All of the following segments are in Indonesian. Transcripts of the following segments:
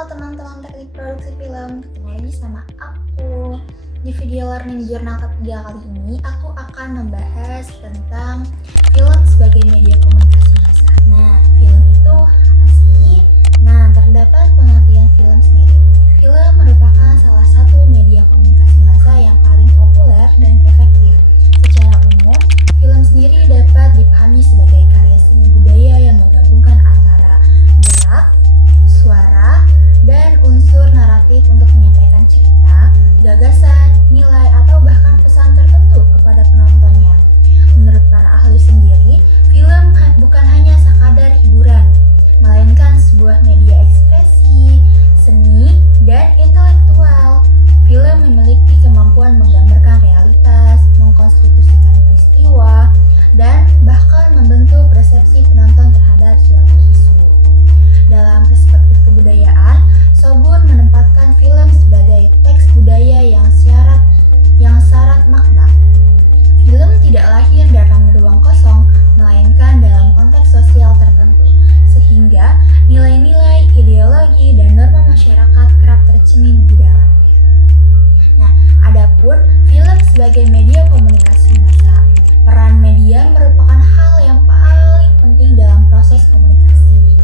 Halo teman-teman teknik produksi film, ketemu lagi sama aku. Di video learning journal ketiga kali ini, aku akan membahas tentang film sebagai media komunikasi massa. Nah, film itu apa sih? Nah, terdapat pengertian film sendiri. Film merupakan salah satu media komunikasi massa yang paling populer dan efektif. Secara umum, film sendiri dapat dipahami sebagai karya seni budaya yang menggabungkan antara gerak, suara, dan unsur naratif untuk menyampaikan cerita, gagasan, nilai, atau bahkan pesan tertentu kepada penontonnya. Menurut para ahli sendiri, film bukan hanya sekadar hiburan, melainkan sebuah media ekspresi, seni, dan intelektual. Film memiliki kemampuan menggambarkan realitas, mengkonstitusikan peristiwa, dan bahkan membentuk persepsi penonton terhadap suatu isu. Dalam perspektif kebudayaan, Sobur menempatkan film sebagai teks budaya yang syarat makna. Film tidak lahir dalam ruang kosong, melainkan dalam konteks sosial tertentu, sehingga nilai-nilai, ideologi, dan norma masyarakat kerap tercermin di dalamnya. Nah, adapun film sebagai media komunikasi massa, peran media merupakan hal yang paling penting dalam proses komunikasi.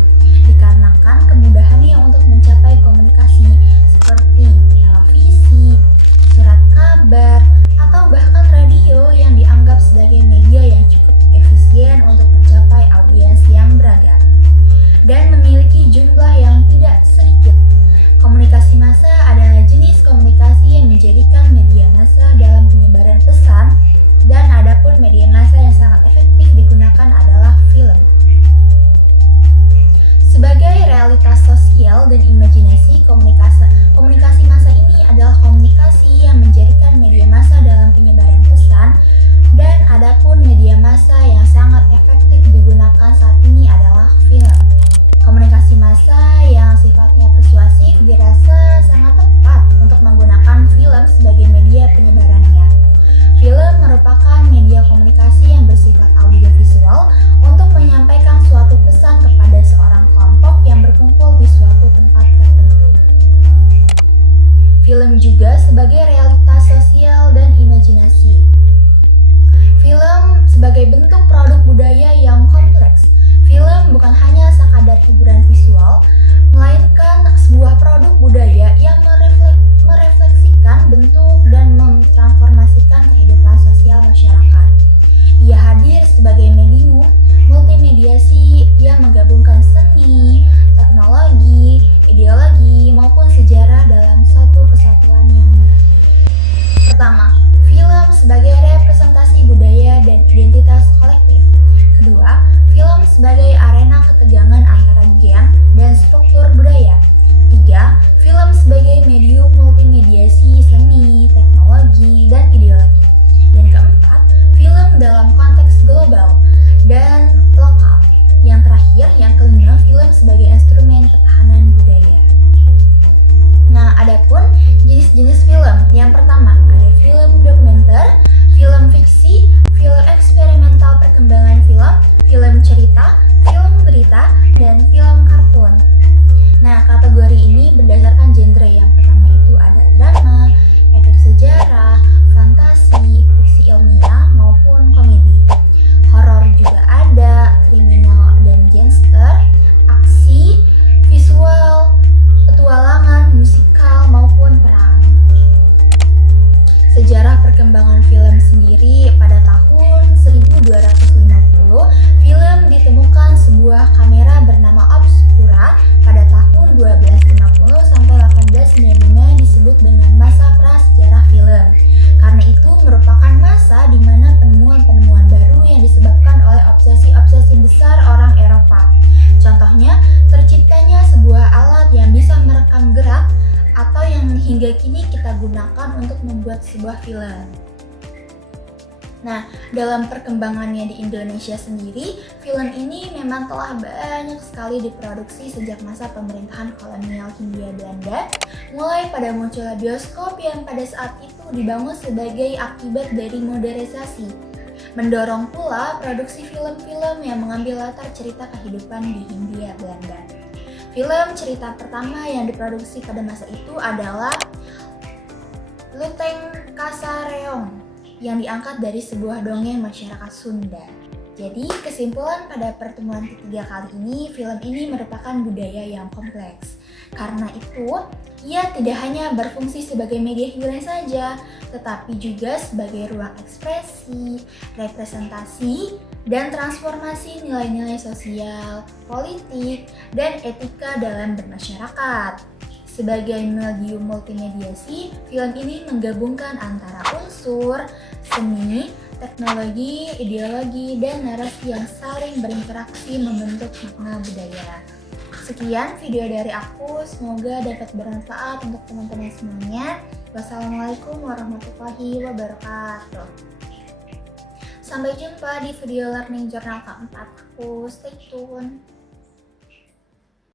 Dikarenakan kemudahannya untuk mencapai komunikasi seperti televisi, surat kabar, atau bahkan radio yang dianggap sebagai media yang cukup efisien untuk mencapai audiens yang beragam dan memiliki jumlah yang tidak sedikit. Komunikasi massa adalah jenis komunikasi yang menjadikan media massa dalam penyebaran pesan, dan adapun media massa yang sangat efektif digunakan adalah film. Sebagai realitas sosial dan imajinasi, komunikasi massa ini adalah komunikasi yang menjadikan media massa dalam penyebaran pesan, dan adapun media massa yang sangat efektif digunakan saat ini adalah film. Komunikasi massa yang sifatnya persuasif dirasa sangat tepat untuk menggunakan film sebagai media penyebarannya. Film merupakan media komunikasi yang bersifat audiovisual untuk menyampaikan suatu pesan kepada seorang kelompok yang berkumpul di suatu tempat tertentu. Film juga sebagai realitas sosial dan imajinasi. Film sebagai bentuk produk budaya yang kompleks. Film bukan hanya sekadar hiburan visual, melainkan sebuah produk budaya yang merefleksikan bentuk dan mentransformasikan kehidupan sosial masyarakat. Ia hadir sebagai medium multimediasi yang menggabungkan seni, teknologi, ideologi, maupun sejarah dalam satu kesatuan yang merapi. Pertama, film sebagai representasi budaya dan identitas kolektif. Kedua, film sebagai arena ketegangan antara gen dan struktur budaya. Ketiga, film sebagai medium multimediasi seni, teknologi, dan ideologi. Dan keempat, film dalam konteks global dan lokal. Yang terakhir, yang kelima, film sebagai instrumen ketahanan budaya. Nah, adapun jenis-jenis film. Yang pertama, ada film dokumenter, film fiksi, film eksperimental perkembangan film, film cerita, film berita, dan film kartun. Nah, kategori ini berdasarkan genre. Yang pertama itu ada drama, epik sejarah, fantasi, fiksi ilmiah, maupun komedi. Horor juga ada, kriminal dan gangster, aksi, visual, petualangan, musikal, maupun perang. Sejarah perkembangan film sendiri, pada tahun 1250, film ditemukan sebuah kamera bernama obscura. Pada tahun 1250 sampai 1895 disebut dengan masa prasejarah film. Karena itu merupakan masa di mana penemuan-penemuan baru yang disebabkan oleh obsesi-obsesi besar orang Eropa. Contohnya, terciptanya sebuah alat yang bisa merekam gerak atau yang hingga kini kita gunakan untuk membuat sebuah film. Nah, dalam perkembangannya di Indonesia sendiri, film ini memang telah banyak sekali diproduksi sejak masa pemerintahan kolonial Hindia Belanda, mulai pada munculnya bioskop yang pada saat itu dibangun sebagai akibat dari modernisasi, mendorong pula produksi film-film yang mengambil latar cerita kehidupan di Hindia Belanda. Film cerita pertama yang diproduksi pada masa itu adalah Luteng Kasareong yang diangkat dari sebuah dongeng masyarakat Sunda. Jadi kesimpulan pada pertemuan ketiga kali ini, film ini merupakan budaya yang kompleks. Karena itu, ia tidak hanya berfungsi sebagai media hiburan saja, tetapi juga sebagai ruang ekspresi, representasi, dan transformasi nilai-nilai sosial, politik, dan etika dalam bermasyarakat. Sebagai medium multimediasi, film ini menggabungkan antara unsur seni, teknologi, ideologi, dan narasi yang saling berinteraksi membentuk makna budaya. Sekian video dari aku, semoga dapat bermanfaat untuk teman-teman semuanya. Wassalamualaikum warahmatullahi wabarakatuh. Sampai jumpa di video learning journal keempat aku, stay tune.